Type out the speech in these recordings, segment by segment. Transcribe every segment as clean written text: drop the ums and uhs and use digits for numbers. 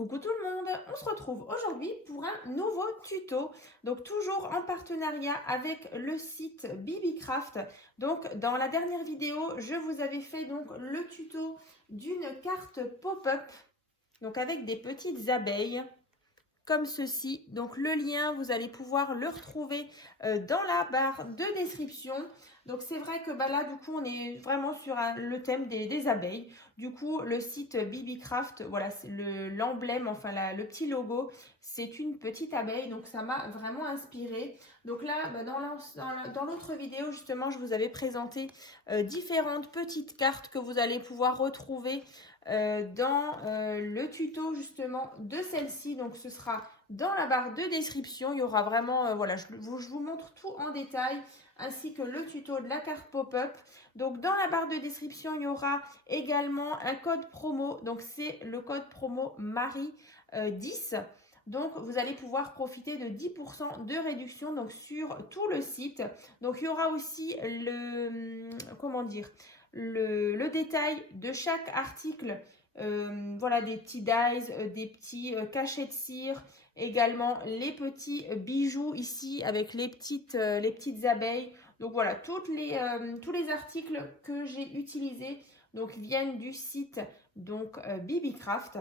Coucou tout le monde, on se retrouve aujourd'hui pour un nouveau tuto, donc toujours en partenariat avec le site Bibicraft. Donc dans la dernière vidéo, je vous avais fait donc le tuto d'une carte pop-up, donc avec des petites abeilles comme ceci. Donc le lien, vous allez pouvoir le retrouver dans la barre de description. Donc c'est vrai que là du coup on est vraiment sur le thème des abeilles. Du coup le site Bibicraft, voilà, c'est l'emblème, enfin le petit logo, c'est une petite abeille. Donc ça m'a vraiment inspiré. Donc là dans l'autre vidéo justement je vous avais présenté différentes petites cartes que vous allez pouvoir retrouver dans le tuto justement de celle-ci. Donc ce sera dans la barre de description. Il y aura vraiment, voilà, je vous montre tout en détail, ainsi que le tuto de la carte pop-up. Donc dans la barre de description, il y aura également un code promo. Donc c'est le code promo Marie 10. Donc vous allez pouvoir profiter de 10% de réduction donc sur tout le site. Donc il y aura aussi le détail de chaque article, voilà, des petits dies, des petits cachets de cire, également les petits bijoux ici avec les petites abeilles. Donc voilà, tous les articles que j'ai utilisés donc viennent du site donc Bibicraft.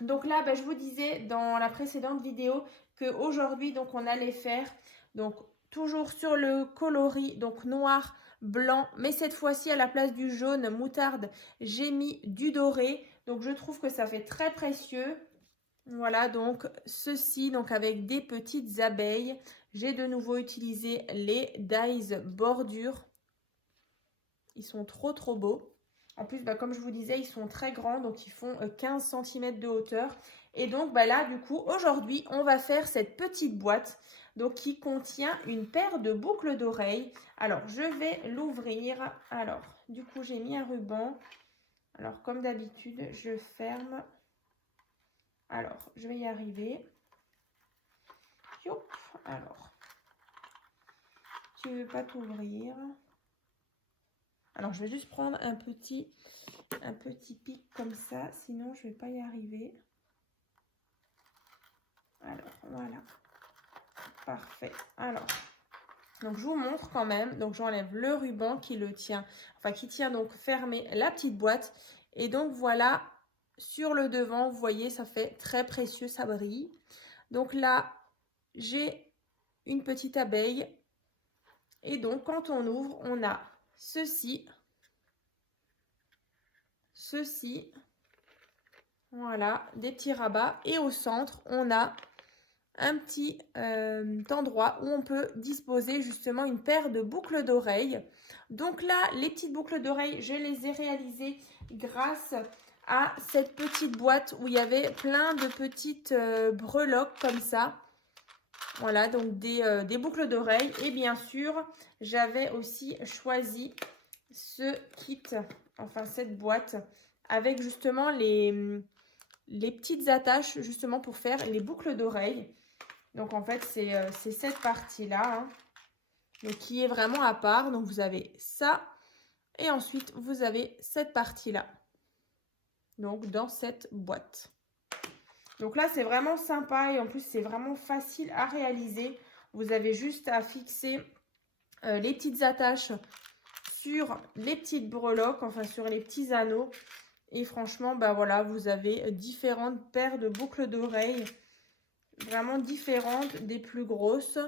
Donc là, je vous disais dans la précédente vidéo qu'aujourd'hui, donc on allait faire donc toujours sur le coloris donc noir, blanc, mais cette fois-ci à la place du jaune moutarde, j'ai mis du doré. Donc je trouve que ça fait très précieux. Voilà, donc ceci, donc avec des petites abeilles. J'ai de nouveau utilisé les dies bordure. Ils sont trop beaux. En plus, comme je vous disais, ils sont très grands, donc ils font 15 cm de hauteur. Et donc là, du coup, aujourd'hui, on va faire cette petite boîte donc qui contient une paire de boucles d'oreilles. Alors, je vais l'ouvrir. Alors, du coup, j'ai mis un ruban. Alors, comme d'habitude, je ferme. Alors, je vais y arriver. Youp. Alors, tu ne veux pas t'ouvrir. Alors, je vais juste prendre un petit pic comme ça, sinon je ne vais pas y arriver. Alors, voilà. Parfait. Alors, donc je vous montre quand même. Donc, j'enlève le ruban qui le tient, enfin qui tient donc fermé la petite boîte. Et donc, voilà, sur le devant, vous voyez, ça fait très précieux, ça brille. Donc là, j'ai une petite abeille. Et donc, quand on ouvre, on a ceci. Voilà, des petits rabats. Et au centre, on a un petit endroit où on peut disposer justement une paire de boucles d'oreilles. Donc là, les petites boucles d'oreilles, je les ai réalisées grâce à cette petite boîte où il y avait plein de petites breloques comme ça. Voilà, donc des boucles d'oreilles. Et bien sûr, j'avais aussi choisi ce kit, enfin cette boîte, avec justement les petites attaches justement pour faire les boucles d'oreilles. Donc en fait, c'est cette partie-là, hein, qui est vraiment à part. Donc vous avez ça et ensuite vous avez cette partie-là. Donc dans cette boîte. Donc là, c'est vraiment sympa et en plus, c'est vraiment facile à réaliser. Vous avez juste à fixer les petites attaches sur les petites breloques, enfin sur les petits anneaux. Et franchement, voilà, vous avez différentes paires de boucles d'oreilles. Vraiment différentes, des plus grosses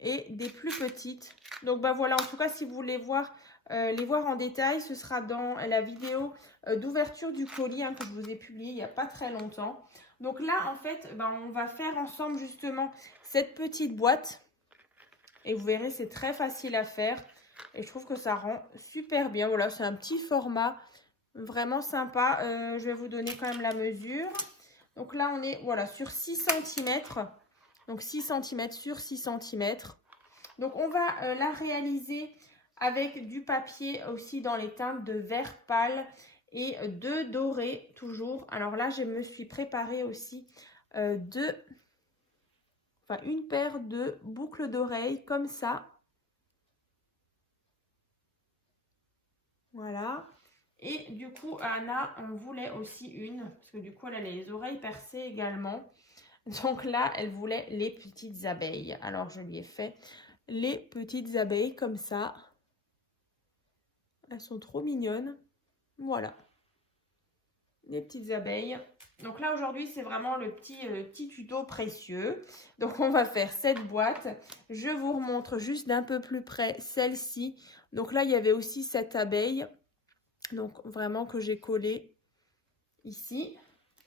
et des plus petites. Donc voilà, en tout cas si vous voulez les voir en détail, ce sera dans la vidéo d'ouverture du colis, hein, que je vous ai publié il n'y a pas très longtemps. Donc là en fait, on va faire ensemble justement cette petite boîte et vous verrez, c'est très facile à faire et je trouve que ça rend super bien. Voilà, c'est un petit format vraiment sympa. Je vais vous donner quand même la mesure. Donc là, on est voilà, sur 6 cm. Donc 6 cm sur 6 cm. Donc on va la réaliser avec du papier aussi dans les teintes de vert pâle et de doré toujours. Alors là, je me suis préparé aussi une paire de boucles d'oreilles comme ça. Voilà. Et du coup, Anna, on voulait aussi une, parce que du coup, elle a les oreilles percées également. Donc là, elle voulait les petites abeilles. Alors, je lui ai fait les petites abeilles comme ça. Elles sont trop mignonnes. Voilà, les petites abeilles. Donc là, aujourd'hui, c'est vraiment le petit tuto précieux. Donc, on va faire cette boîte. Je vous remontre juste d'un peu plus près celle-ci. Donc là, il y avait aussi cette abeille. Donc, vraiment que j'ai collé ici.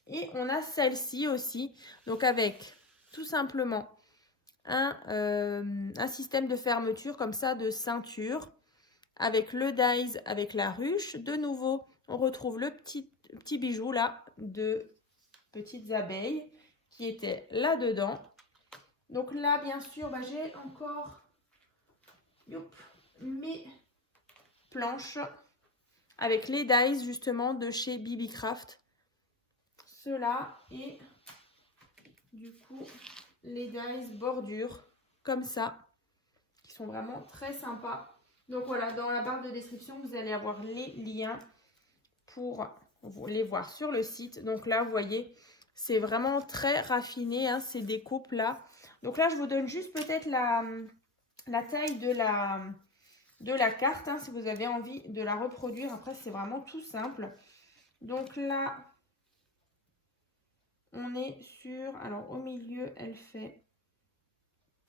Et on a celle-ci aussi. Donc, avec tout simplement un système de fermeture comme ça, de ceinture. Avec le dies, avec la ruche. De nouveau, on retrouve le petit bijou là de petites abeilles qui étaient là-dedans. Donc là, bien sûr, j'ai encore mes planches avec les dies justement de chez BB Craft. Ceux-là et du coup les dies bordure comme ça qui sont vraiment très sympas. Donc voilà, dans la barre de description, vous allez avoir les liens pour les voir sur le site. Donc là, vous voyez, c'est vraiment très raffiné, hein, ces découpes là. Donc là, je vous donne juste peut-être la taille de la carte, hein, si vous avez envie de la reproduire. Après, c'est vraiment tout simple. Donc là, on est sur, alors au milieu, elle fait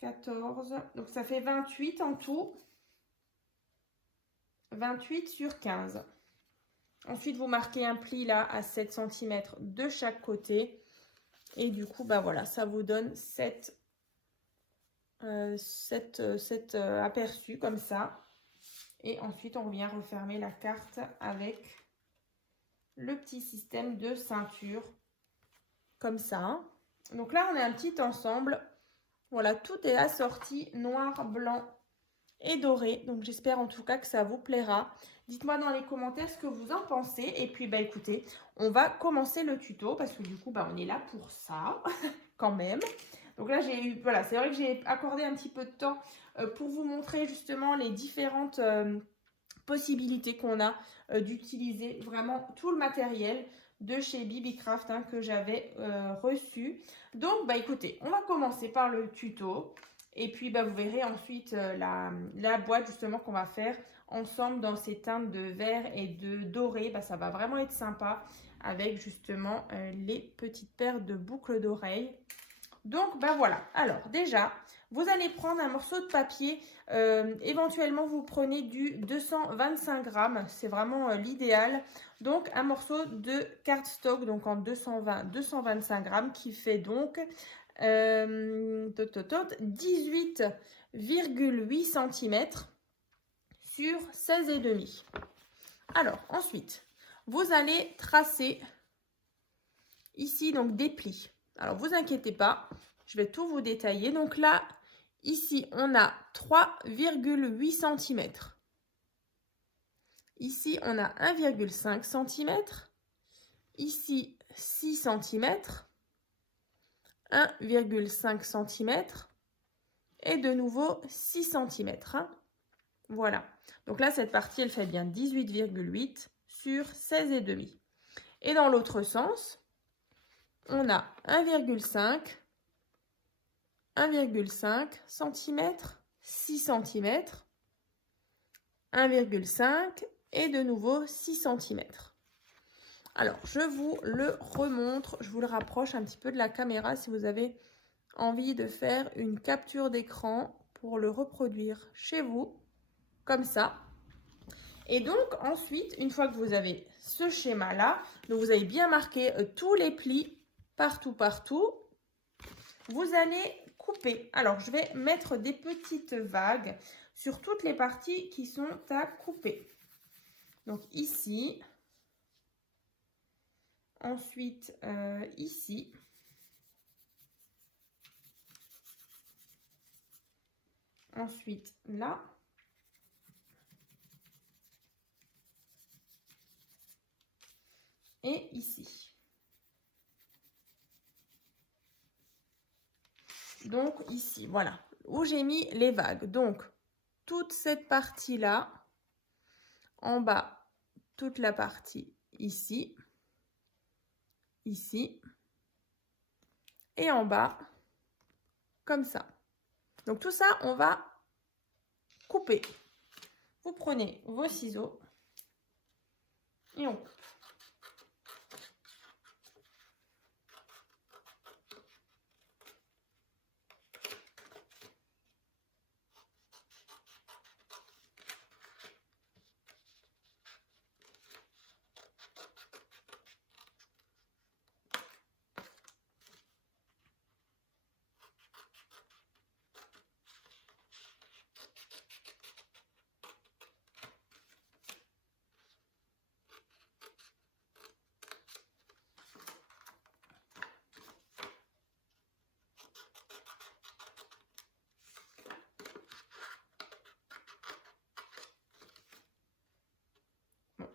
14. Donc ça fait 28 en tout. 28 sur 15. Ensuite, vous marquez un pli là à 7 cm de chaque côté. Et du coup, voilà, ça vous donne 7 aperçus comme ça. Et ensuite, on vient refermer la carte avec le petit système de ceinture comme ça. Donc là, on a un petit ensemble. Voilà, tout est assorti noir, blanc et doré. Donc j'espère en tout cas que ça vous plaira. Dites-moi dans les commentaires ce que vous en pensez. Et puis écoutez, on va commencer le tuto parce que du coup on est là pour ça quand même. Donc là voilà, c'est vrai que j'ai accordé un petit peu de temps pour vous montrer justement les différentes possibilités qu'on a d'utiliser vraiment tout le matériel de chez BB Craft que j'avais reçu. Donc écoutez, on va commencer par le tuto. Et puis, vous verrez ensuite la boîte justement qu'on va faire ensemble dans ces teintes de vert et de doré. Ça va vraiment être sympa avec justement les petites paires de boucles d'oreilles. Donc, voilà. Alors, déjà, vous allez prendre un morceau de papier. Éventuellement, vous prenez du 225 grammes. C'est vraiment l'idéal. Donc, un morceau de cardstock, donc en 225 grammes, qui fait donc 18,8 cm sur 16,5. Alors, ensuite, vous allez tracer ici donc des plis. Alors, vous inquiétez pas, je vais tout vous détailler. Donc là, ici, on a 3,8 cm. Ici, on a 1,5 cm. Ici, 6 cm. 1,5 cm. Et de nouveau 6 cm. Voilà. Donc là, cette partie, elle fait bien 18,8 sur 16,5. Et dans l'autre sens, on a 1,5 cm, 6 cm, 1,5 et de nouveau 6 cm. Alors, je vous le remontre, je vous le rapproche un petit peu de la caméra si vous avez envie de faire une capture d'écran pour le reproduire chez vous, comme ça. Et donc, ensuite, une fois que vous avez ce schéma-là, donc vous avez bien marqué tous les plis, partout, vous allez couper. Alors, je vais mettre des petites vagues sur toutes les parties qui sont à couper. Donc, ici. Ensuite, ici. Ensuite, là. Et ici. Donc, ici, voilà, où j'ai mis les vagues. Donc, toute cette partie-là, en bas, toute la partie ici, ici, et en bas, comme ça. Donc tout ça, on va couper. Vous prenez vos ciseaux et on coupe.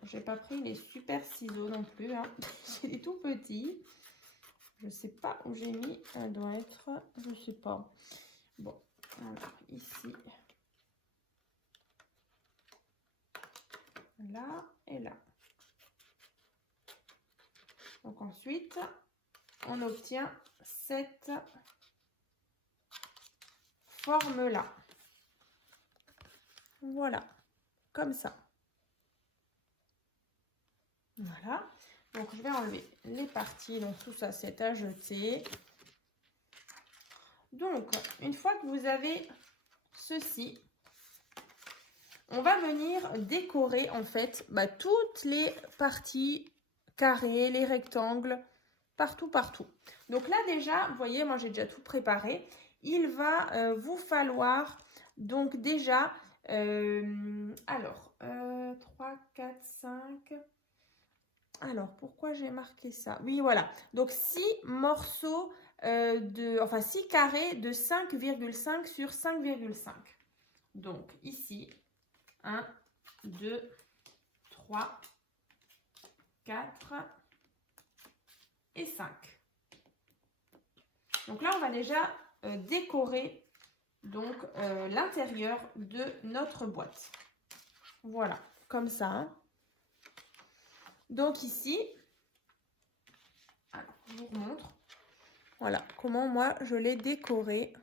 J'ai pas pris les super ciseaux non plus, hein. J'ai des tout petits. Je sais pas où j'ai mis. Elle doit être, je sais pas. Bon, alors ici, là et là. Donc ensuite, on obtient cette forme-là. Voilà, comme ça. Voilà, donc je vais enlever les parties, donc tout ça c'est à jeter. Donc, une fois que vous avez ceci, on va venir décorer en fait toutes les parties carrées, les rectangles, partout, partout. Donc là déjà, vous voyez, moi j'ai déjà tout préparé. Il va vous falloir donc déjà, 3, 4, 5... Alors, pourquoi j'ai marqué ça? Oui, voilà. Donc, 6 morceaux, 6 carrés de 5,5 sur 5,5. Donc, ici, 1, 2, 3, 4 et 5. Donc là, on va déjà décorer donc l'intérieur de notre boîte. Voilà, comme ça, hein. Donc ici, alors, je vous remontre, voilà comment moi je l'ai décoré.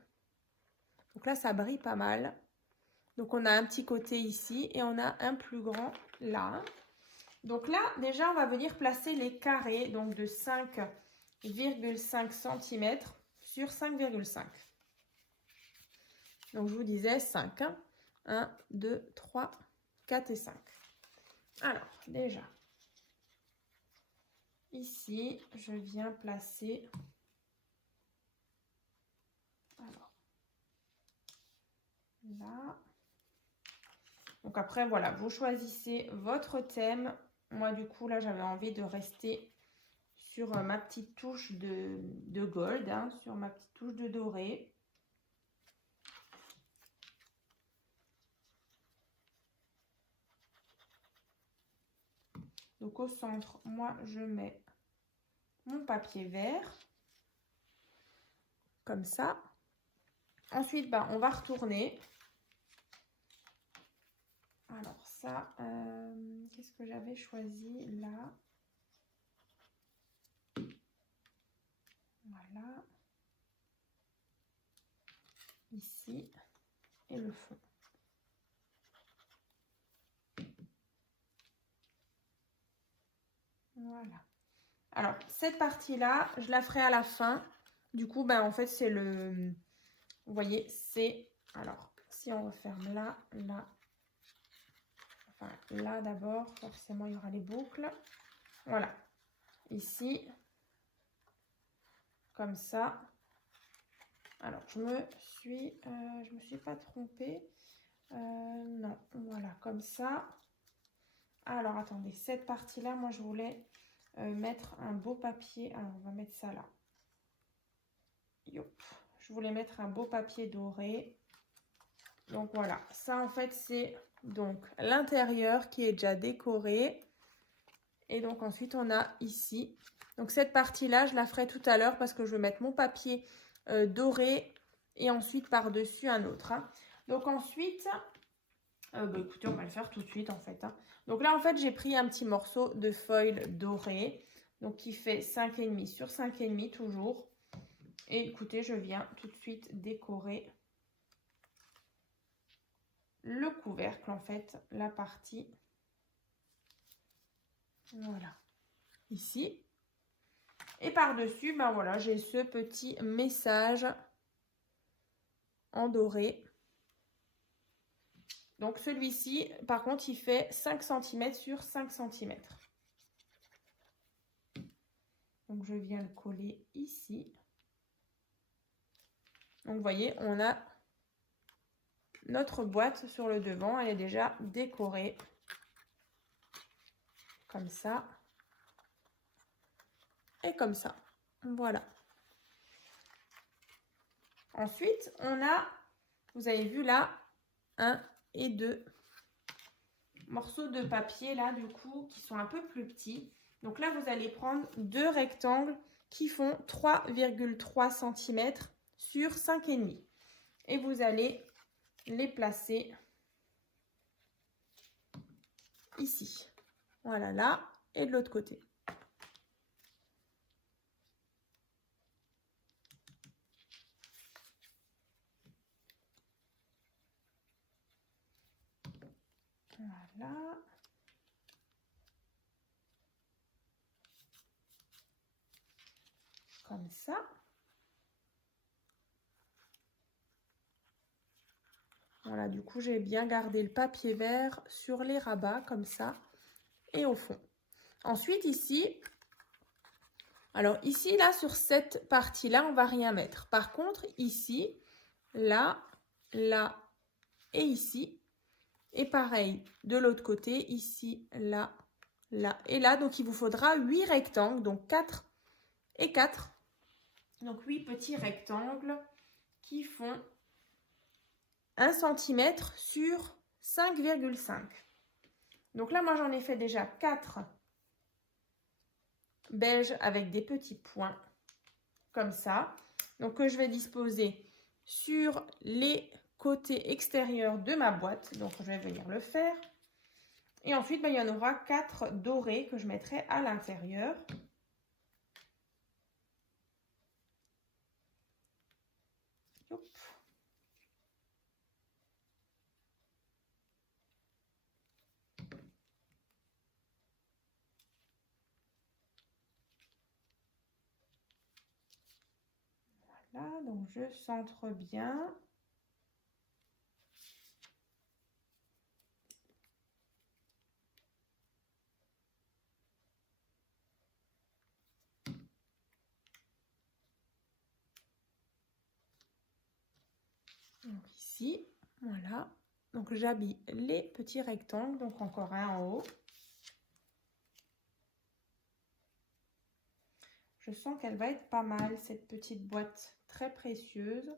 Donc là, ça brille pas mal. Donc on a un petit côté ici et on a un plus grand là. Donc là, déjà, on va venir placer les carrés donc de 5,5 cm sur 5,5. Donc je vous disais 5. 1, 2, 3, 4 et 5. Alors, déjà... Ici, je viens placer, alors, là. Donc après, voilà, vous choisissez votre thème. Moi, du coup, là, j'avais envie de rester sur ma petite touche de gold, hein, sur ma petite touche de doré. Donc au centre, moi, je mets mon papier vert, comme ça. Ensuite, on va retourner. Alors ça, qu'est-ce que j'avais choisi là? Voilà. Ici, et le fond. Voilà. Alors, cette partie-là, je la ferai à la fin. Du coup, en fait, c'est le... Vous voyez, c'est... Alors, si on referme là, là... Enfin, là d'abord, forcément, il y aura les boucles. Voilà. Ici, comme ça. Alors, je me suis pas trompée. Non, voilà, comme ça. Alors, attendez, cette partie-là, moi, je voulais mettre un beau papier. Alors, on va mettre ça là. Yop. Je voulais mettre un beau papier doré. Donc, voilà. Ça, en fait, c'est donc l'intérieur qui est déjà décoré. Et donc, ensuite, on a ici. Donc, cette partie-là, je la ferai tout à l'heure parce que je vais mettre mon papier doré et ensuite par-dessus un autre. Hein. Donc, ensuite... Écoutez, on va le faire tout de suite en fait, hein. Donc là, en fait, j'ai pris un petit morceau de foil doré. Donc qui fait 5,5 sur 5,5 toujours. Et écoutez, je viens tout de suite décorer le couvercle, en fait, la partie. Voilà. Ici. Et par-dessus, ben voilà, j'ai ce petit message en doré. Donc celui-ci, par contre, il fait 5 cm sur 5 cm. Donc je viens le coller ici. Donc vous voyez, on a notre boîte sur le devant. Elle est déjà décorée. Comme ça. Et comme ça. Voilà. Ensuite, on a, vous avez vu là, 1 et 2 morceaux de papier là, du coup, qui sont un peu plus petits. Donc là, vous allez prendre 2 rectangles qui font 3,3 cm sur 5,5. Et vous allez les placer ici. Voilà, là, et de l'autre côté. Voilà. Comme ça. Voilà, du coup, j'ai bien gardé le papier vert sur les rabats, comme ça, et au fond. Ensuite, ici, alors ici, là, sur cette partie-là, on va rien mettre. Par contre, ici, là, là et ici, et pareil, de l'autre côté, ici, là, là et là. Donc, il vous faudra 8 rectangles, donc 4 et 4. Donc, 8 petits rectangles qui font 1 cm sur 5,5. Donc là, moi, j'en ai fait déjà 4 beige avec des petits points, comme ça. Donc, que je vais disposer sur les côtés extérieurs de ma boîte. Donc, je vais venir le faire. Et ensuite, ben, il y en aura 4 dorés que je mettrai à l'intérieur. Voilà, donc je centre bien. Donc ici, voilà. Donc j'habille les petits rectangles, donc encore un en haut. Je sens qu'elle va être pas mal, cette petite boîte très précieuse.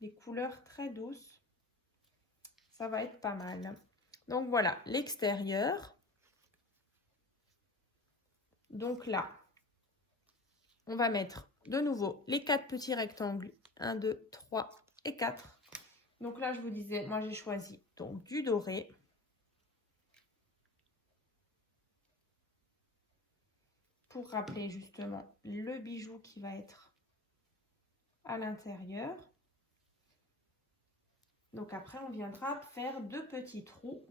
Les couleurs très douces. Ça va être pas mal. Donc voilà, l'extérieur. Donc là, on va mettre de nouveau les 4 petits rectangles. 1, 2, 3 et 4. Donc là, je vous disais, moi j'ai choisi donc du doré. Pour rappeler justement le bijou qui va être à l'intérieur. Donc après, on viendra faire 2 petits trous.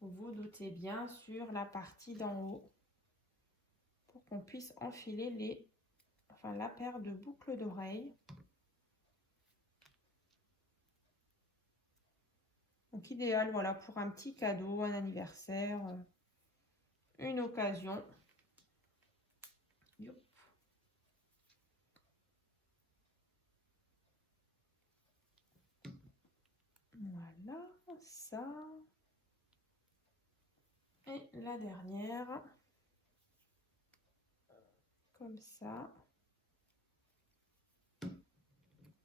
Vous vous doutez bien sur la partie d'en haut. Pour qu'on puisse enfiler la paire de boucles d'oreilles. Donc idéal, voilà, pour un petit cadeau, un anniversaire, une occasion. Yop. Voilà, ça. Et la dernière. Comme ça.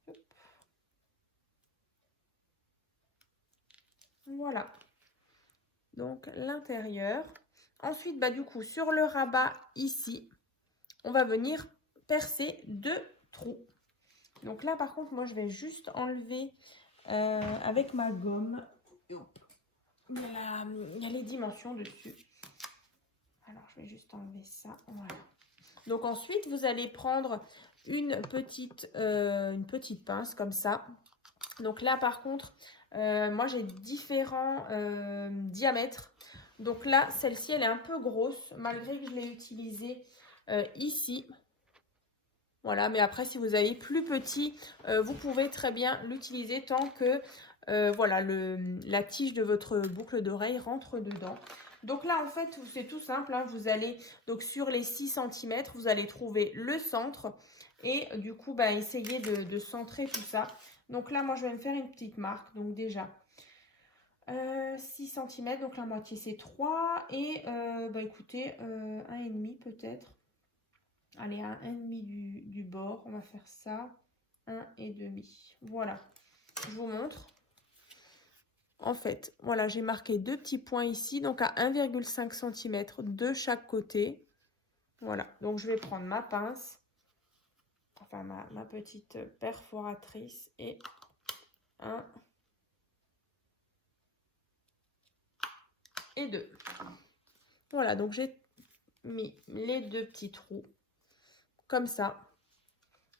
Hop. Voilà. Donc l'intérieur. Ensuite, bah, du coup, sur le rabat ici, on va venir percer 2 trous. Donc là, par contre, moi, je vais juste enlever avec ma gomme il y a les dimensions dessus. Alors, je vais juste enlever ça. Voilà. Donc, ensuite, vous allez prendre une petite pince comme ça. Donc là, par contre, moi, j'ai différents diamètres. Donc là, celle-ci, elle est un peu grosse, malgré que je l'ai utilisée ici. Voilà, mais après, si vous avez plus petit, vous pouvez très bien l'utiliser tant que voilà, la tige de votre boucle d'oreille rentre dedans. Donc là, en fait, c'est tout simple. Hein, vous allez, donc sur les 6 cm, vous allez trouver le centre et du coup, bah, essayer de centrer tout ça. Donc là, moi, je vais me faire une petite marque. Donc déjà, 6 cm, donc la moitié, c'est 3. Et bah, écoutez, 1,5 peut-être. Allez, à 1,5 du bord, on va faire ça. 1,5. Voilà, je vous montre. En fait, voilà, j'ai marqué 2 petits points ici, donc à 1,5 cm de chaque côté. Voilà, donc je vais prendre ma pince, enfin ma petite perforatrice et 1 et 2. Voilà, donc j'ai mis les 2 petits trous comme ça.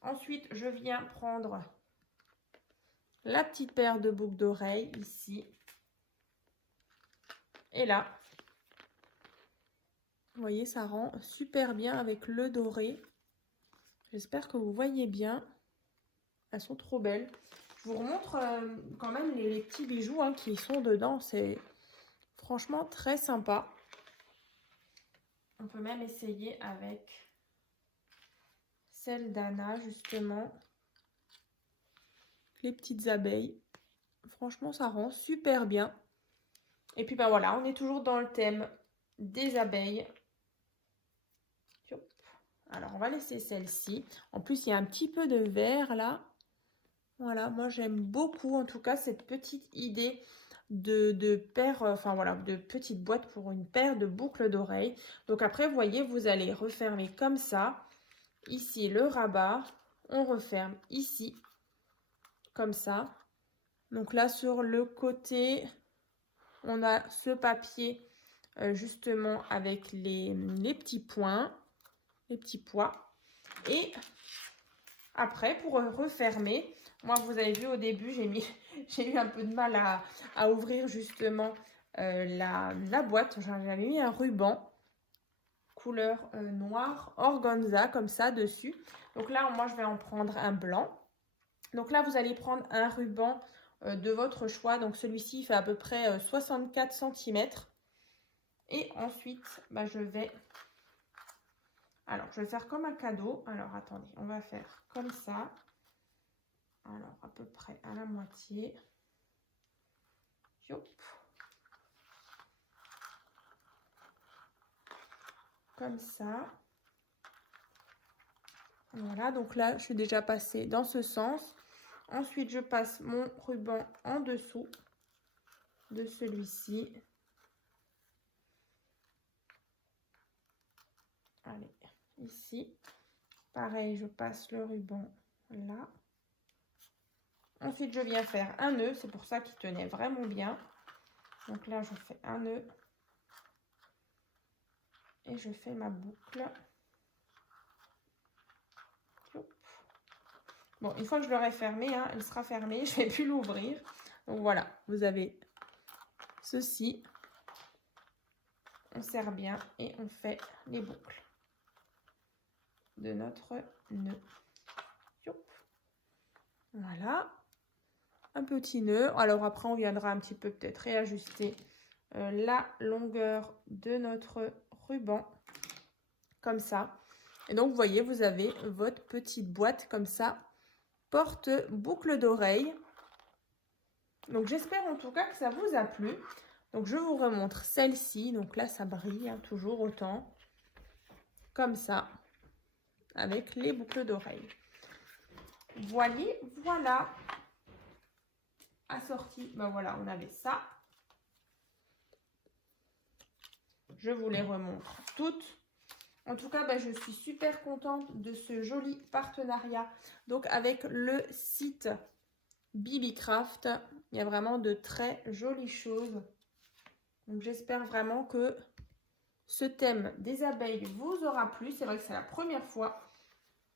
Ensuite, je viens prendre la petite paire de boucles d'oreilles ici et là. Vous voyez, ça rend super bien avec le doré. J'espère que vous voyez bien. Elles sont trop belles. Je vous remontre quand même les petits bijoux hein, qui sont dedans. C'est franchement très sympa. On peut même essayer avec celle d'Anna, justement. Les petites abeilles. Franchement, ça rend super bien. Et puis, ben voilà, on est toujours dans le thème des abeilles. Alors, on va laisser celle-ci. En plus, il y a un petit peu de vert là. Voilà, moi j'aime beaucoup en tout cas cette petite idée de paire, enfin voilà, de petite boîte pour une paire de boucles d'oreilles. Donc après, vous voyez, vous allez refermer comme ça. Ici, le rabat. On referme ici, comme ça. Donc là, sur le côté, on a ce papier justement avec les petits points, les petits pois. Et après, pour refermer, moi, vous avez vu au début, j'ai eu un peu de mal à ouvrir justement la boîte. J'avais mis un ruban couleur noire organza comme ça dessus. Donc là, moi, je vais en prendre un blanc. Donc là, vous allez prendre un ruban de votre choix. Donc celui-ci fait à peu près 64 cm. Et ensuite, bah, je vais faire comme un cadeau. Alors, attendez, on va faire comme ça. Alors, à peu près à la moitié. Yop. Comme ça. Voilà, donc là, je suis déjà passée dans ce sens. Ensuite, je passe mon ruban en dessous de celui-ci. Allez, ici. Pareil, je passe le ruban là. Ensuite, je viens faire un nœud. C'est pour ça qu'il tenait vraiment bien. Donc là, je fais un nœud. Et je fais ma boucle. Bon, une fois que je l'aurai fermé, hein, elle sera fermée. Je ne vais plus l'ouvrir. Donc voilà, vous avez ceci. On serre bien et on fait les boucles de notre nœud. Voilà. Un petit nœud. Alors après, on viendra un petit peu peut-être réajuster la longueur de notre ruban. Comme ça. Et donc, vous voyez, vous avez votre petite boîte comme ça. Porte boucle d'oreille. Donc, j'espère en tout cas que ça vous a plu. Donc, je vous remontre celle-ci. Donc là, ça brille hein, toujours autant. Comme ça. Avec les boucles d'oreilles. Voilà. Assorti. Ben voilà, on avait ça. Je vous les remontre toutes. En tout cas, ben, je suis super contente de ce joli partenariat. Donc, avec le site Bibicraft, il y a vraiment de très jolies choses. Donc j'espère vraiment que ce thème des abeilles vous aura plu. C'est vrai que c'est la première fois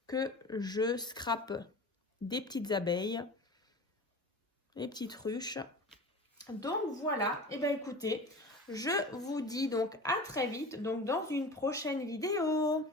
que je scrape des petites abeilles, les petites ruches. Donc voilà, et bien écoutez, je vous dis donc à très vite, donc dans une prochaine vidéo.